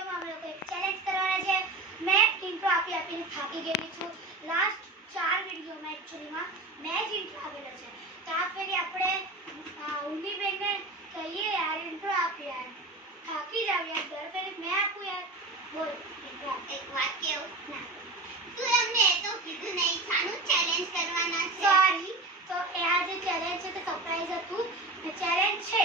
વિડિયોમાં અમે લોકો એક ચેલેન્જ કરવાના છે. મેં ઇન્ટ્રો આપીને થાકી ગયેલી છું. લાસ્ટ 4 વિડિયોમાં એક્ચ્યુઅલીમાં મેં જ ઇન્ટ્રો આપેલો છે. તો આ ફેરી આપણે ઉની બેનને કહીએ યાર ઇન્ટ્રો આપ યાર. થાકી જાવ યાર, દર ફેરી મેં આપું યાર. બોલ ઇન્ટ્રો. એક વાત કેવું ના તું અમને તો કીધું નહીં સાનું ચેલેન્જ કરવાના છે. સોરી. તો એ આ જે ચેલેન્જ છે તે સરપ્રાઈઝ હતું. ચેલેન્જ છે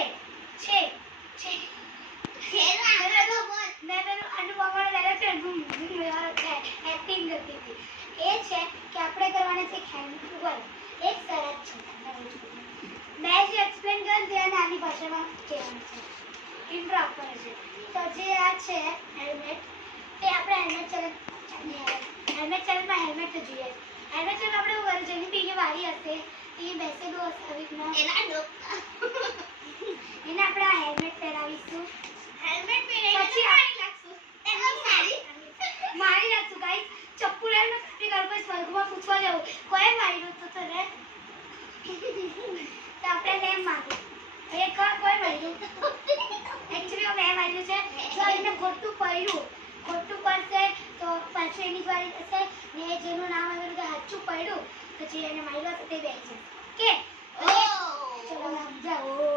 મેં અનુપમાનો ડાયરેક્ટ એક્ટિંગ કરતી હતી. એ છે કે આપણે કરવાના છે હેન્ડ એક શરત છે. મેં જે એક્સપ્લેન કર્યું તે નાની ભાષામાં કહેવાનું છે. ઇન્ટ્રો આપવાનો છે. તો જે આ છે હેલ્મેટ, તે આપણે હેલ્મેટ ચેલેન્જમાં હેલ્મેટ તો જોઈએ. હેલ્મેટ ચેલેન્જ આપણે એવું કરીશું, જેની બી વારી હશે એ બેસેલું હશે આવી રીતના એને આપણે આ હેલ્મેટ પહેરાવીશું. હેલ્મેટ પહેરીને પછી મારી લાગશું. મારી નાખશું ગાઈસ. ચપ્પુ લઈને કાપી કાઢું પછી સ્વર્ગમાં પૂછવા જવું કોઈ માર્યું તો તને. તો આપણે મેં માર્યું. એક કોઈ માર્યું એકચ્યુઅલી મેં માર્યું છે. જો એને ખોટું પડશે તો પાછું એની જ વારી થશે ને જેનું નામ આવેલું કે સાચું પડ્યું તો જે એને માર્યું હશે તે બેસશે. કે ચલો સમજાવો હું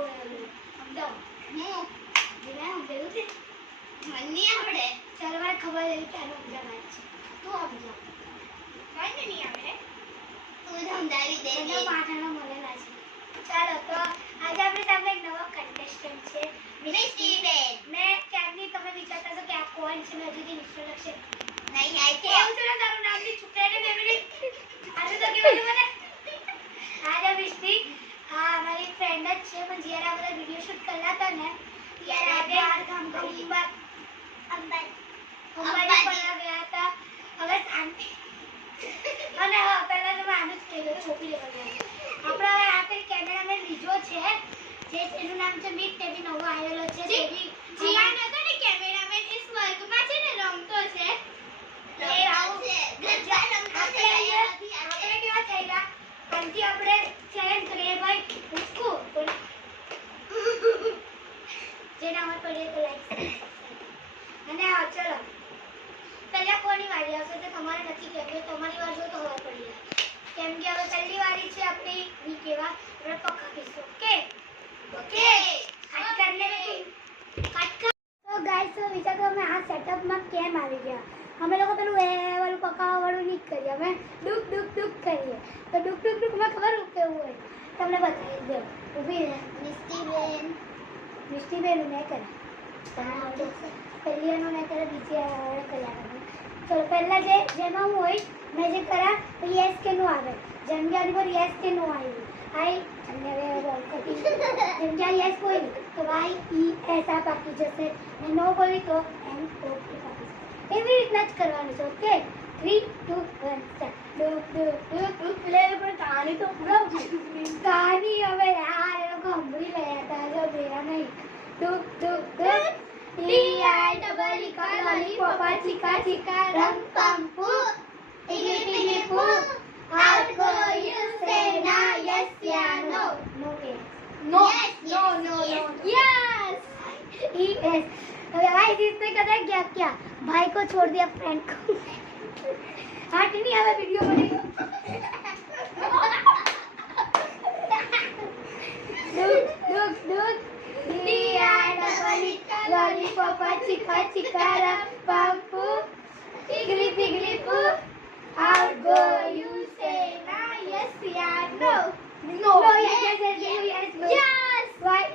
જીરા સમજાવ્યું છે. મને આવડે. ચાલો મને ખબર છે કે આનો સમજાવવાનું છે. તું સમજાવ. મને નહીં આવડે. તું સમજાવી દે. મને માથાનો મળેલા છે. ચાલો તો આજે આપણી સામે એક નવો કન્ટેસ્ટન્ટ છે મિષ્ટીબેન. મેં ક્યારની તમે વિચારતા છો કે આ કોણ છે. મેં હજુ ઇન્ટ્રોડક્શન નહીં આઈ છે. કેવું છે ને તારું નામ ની છૂટાઈને ફેમિલી આજે તો કેવું મને આજે મિષ્ટી અમારી ફ્રેન્ડ જ છે. પણ જ્યારે આપણે વિડીયો શૂટ કરતા હતા ને ત્યારે બહાર ગામ અંબાઈ ફરવા ગયા હતા. હવે શાંતિ અને હા પહેલા તો આનું જ કહી દઉં છોકરી લેવા ગયા. આપણે હવે આ ફેર કેમેરામેન બીજો છે જે એનું નામ છે મીત. તે બી નવો આવેલો છે. તે બી જીયાન હતો ને કેમેરામેન એ સ્વર્ગમાં છે ને રમતો છે. એ આવું છે. ગરબા રમતો છે. આપણે કેવા થઈ ગયા આનથી આપણે ચેલેન્જ કરીએ ભાઈ ઉસકો જેના પર પડે તો લાઈક અને હા ચલો પહેલા કોની વારી આવશે તો તમારે નથી કહેવું. તમારી વાર જો તો ખબર પડી જાય. કેમ કે હવે પહેલી વારી છે આપણી ની કેવા આપણે પક્કા કહીશું. ઓકે કટ કરને તો ગાઈસ તો વિચારો અમે આ સેટઅપમાં કેમ આવી ગયા. અમે લોકો પેલું એ વાળું પકાવવા વાળું નહીં કરીએ. અમે ડુક કરીએ. તો ડુક માં ખબર કેવું હોય તમને બતાવી દઉં. ઊભી રહે મિષ્ટીબેન મેં કરે પહેલી એનું મેં કરે બીજી કર્યા કરું. ચલો પહેલા જેમાં હું હોય મેં જે કરા તો યસ કે નો આવે. જેમ કે આની પર યસ કે નો આવ્યું આઈ અને જેમ કે આ યસ કોઈ નહીં તો વાય ઈ એસ આ પાકી જશે ને નો બોલી તો એમ ઓ પાકી જશે. એવી રીતના જ કરવાનું છે. Okay 3 2 1 start. ડુક લે પણ કહાની તો પૂરા કહાની હવે યાર એ લોકો સાંભળી રહ્યા હતા જો જોયા નહીં. ડુક ડી-આઈ-ડબલ-ઈ લોલીપોપ ચીકા રમ પમ પુ ટીગી પુ આઉટ ગો યુ સે ના યસ યા નો. નો यस यस. गाइस इसने कहा क्या भाई को छोड़ दिया फ्रेंड को. हट नहीं आवे वीडियो बनेगा. दुक डी-आई-डबल-ई लॉलीपॉप चिका रम पम पू टिगली पू आउट गो यू से ना यस या नो.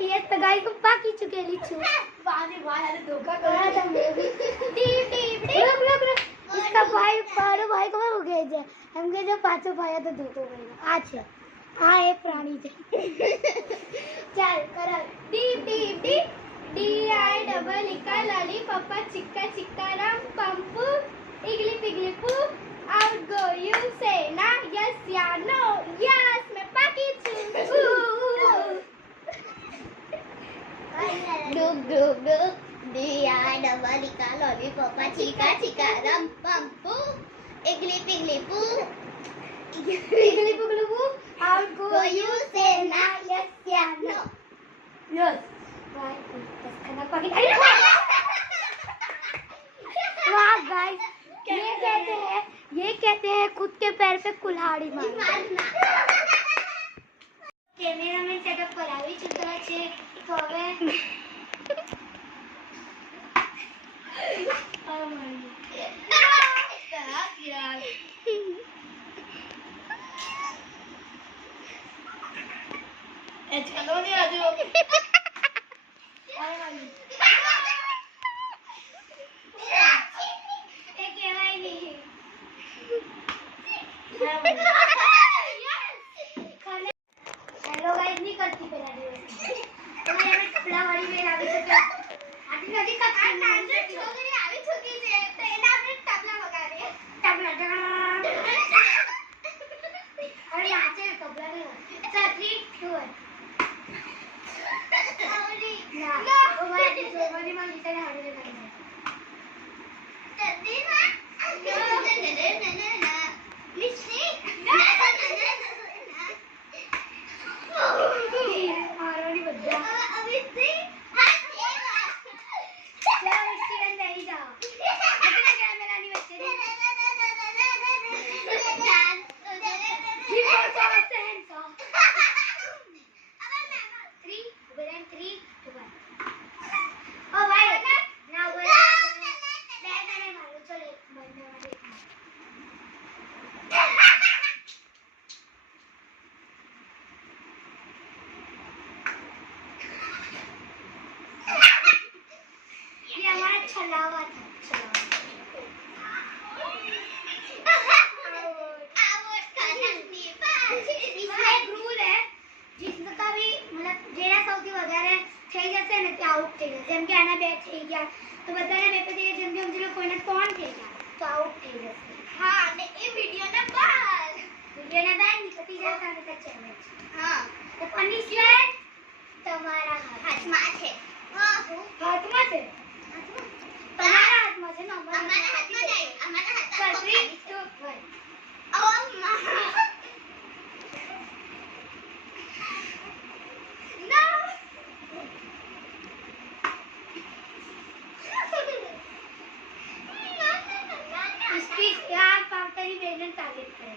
yes तो गाइस को पाकी चुकेली छु. वाले धोखा करा था मैं. रुक इसका भाई पारो भाई को हो गए जे हम के जो पाछो भाई तो धोखो करेगा. आ છે આ એ પ્રાણી છે. ચાલ કરો डी-आई-डबल-ई लॉलीपॉप चिका रम पम पू टिगली पू आउट गो यू से ना यस या नो. यस मैं पाकी છું. ડુક ડી-આઈ-ડબલ-ઈ લોલીપોપ ચીકા રમ પમ પુ ટીગલી પુ આઉટ ગો યુ સે ના યસ યા નો. यस. भाई बस खाना पाकी. कहते हैं खुद के पैर पे कुल्हाड़ी मारना. મારના કેમેરામેન સેટઅપ કરાવી ચૂક્યા છે તો હવે ચલો ને આજુ એ કહેવાય નહીં. હેલો ગાઈસ ની કરતી પેલા દિવસ તમે એને કપડા વાળી વેલ આવી શકે આટલી નજીક આ કપડા નાનજી છોકરી આવી ચૂકી છે તો એને આપણે તબલા વગાડીએ અરે નાચે કપડા ને 3 2 આવડી ના ઓ ભાઈ જોવાની માં ગીતા હાડે કરી તદીમાં ના લિપસ્ટિક મારોની બધા અવિત્રી ચાલો સ્ટીવન બેહી જાઓ આપણા કેમેરાની વચ્ચે Before Thomas the handsome. 3, 3, 2, 1. Oh, bye. Now we're चलो बनने वाले ये हमारा छलावा था इसमें एक रूल है जिसका भी मतलब જેના સૌથી વધારે થઈ જશે ને તે આઉટ થઈ જશે જેમ કે આના બે થઈ ગયા તો બધાને બે થઈ ગયા જેમ કે સમજી લો કોઈને 3 થઈ ગયા તો આઉટ થઈ જશે હા અને એ વિડિયોના બહાર વિડિયોના બહાર નીકળી જશે અને તે ચેલેન્જ હા તો પનિશમેન્ટ તમારા હાથમાં છે હા હું હાથમાં છે તમારા હાથમાં છે ને અમારા હાથમાં નહીં અમારા હાથમાં 3 2 1 ઓ મા इसकी यार पावतरी बेलन तारीफ करे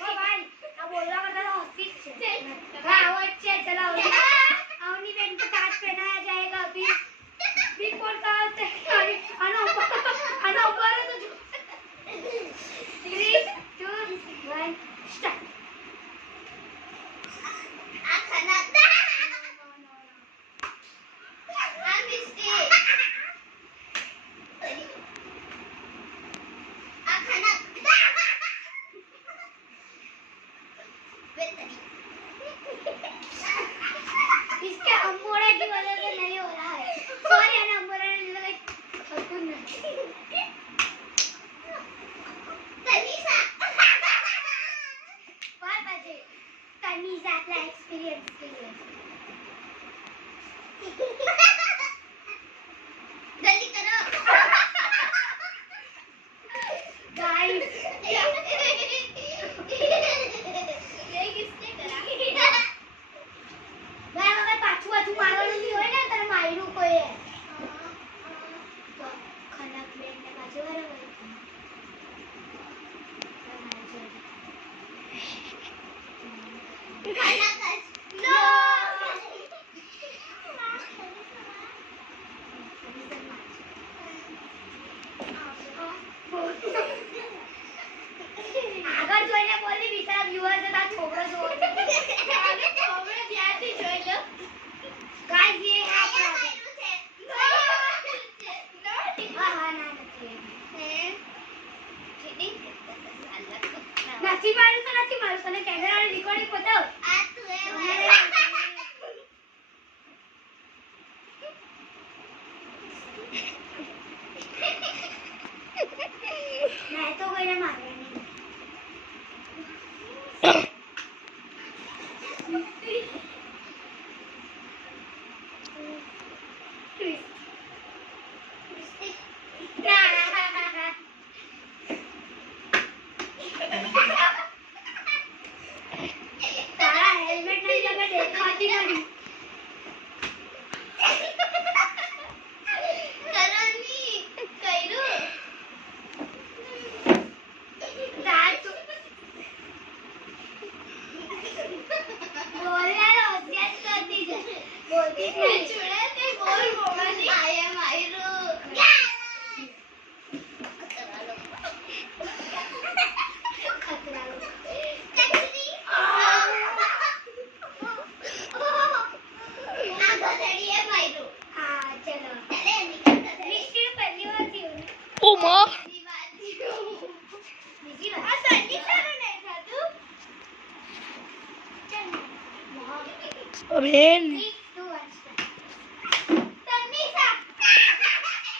ओ भाई अब बोलवा बता ऑफिस से हां वो अच्छे चलो आवनी बेन को ताज पहनाया जाएगा अभी बिग पॉडकास्ट आना ऊपर है तो 3 2 1 स्टार्ट આ ખના આ મિસ્ટેક આ ખના इसके अम्बोड़ा की वजह से नहीं हो रहा है सॉरी है ना अम्बोड़ा ने लगा खतुन તનીસા बात बजे तनीजा का एक्सपीरियंस के लिए જલ્દી કરો गाइस ये કિસને કરા मैं હવે પાછું પાછું મારવાનું નહીં હોય ને તારે માર્યું કોઈ તો ખનક બેન ને પાછું બરાબર નો આગળ જોઈને બોલી બિચારા વ્યુઅર્સ હતા છોકરો જોવો હવે ધ્યાનથી જોઈ લો ગાઈસ ये है આયા માર્યું છે નો હા હા ના નથી ચીટિંગ નથી માર્યું તો નથી માર્યું તને કેમેરાની રેકોર્ડિંગ બતાવ આ તું એ मैं तो कोई ने मारा नहीं तारा हेलमेट नहीं लगा देखा બેન 3, 2, 1 start. તન્વીસા.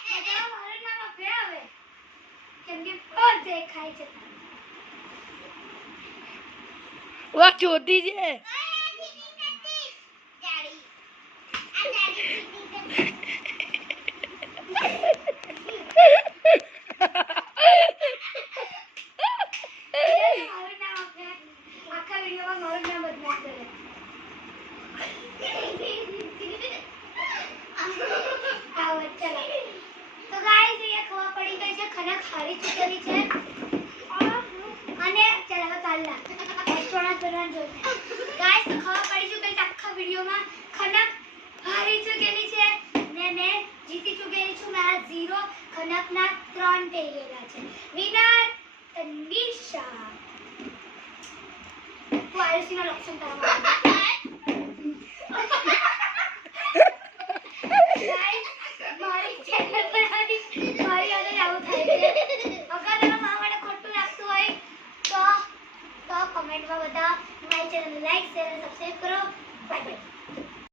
બધામાં મારું નામ આપે હવે કેમ કે પર દેખાય છે વાહ ચોટી છે ઓય, આ cheating નથી. જાડી. આ જાડી cheating નથી. મારું નામ આપે આખા વિડીયોમાં મારું નામ બદનામ કરે આવો ચલો તો ગાઈસ અહીંયા ખબર પડી ગઈ છે ખનક હારી ચૂકેલી છે અને ચલો તાલા રેસ્ટોરન્ટ બનવાનું જોઈએ ગાઈસ તો ખબર પડી ચૂકેલી છે આખા વિડીયોમાં ખનક હારી ચૂકેલી છે ને મેં જીતી ચૂકેલી છું મારા 0 ખનકના 3 થઈ ગયેલા છે વિનર તન્વીશા તું આયુષીના લક્ષણ કરવા મારી ચેનલ પર મારી આગળ આવું થાય છે અગર તમે મારા માટે ખોટું લાગતું હોય તો કમેન્ટમાં બધા મારી ચેનલ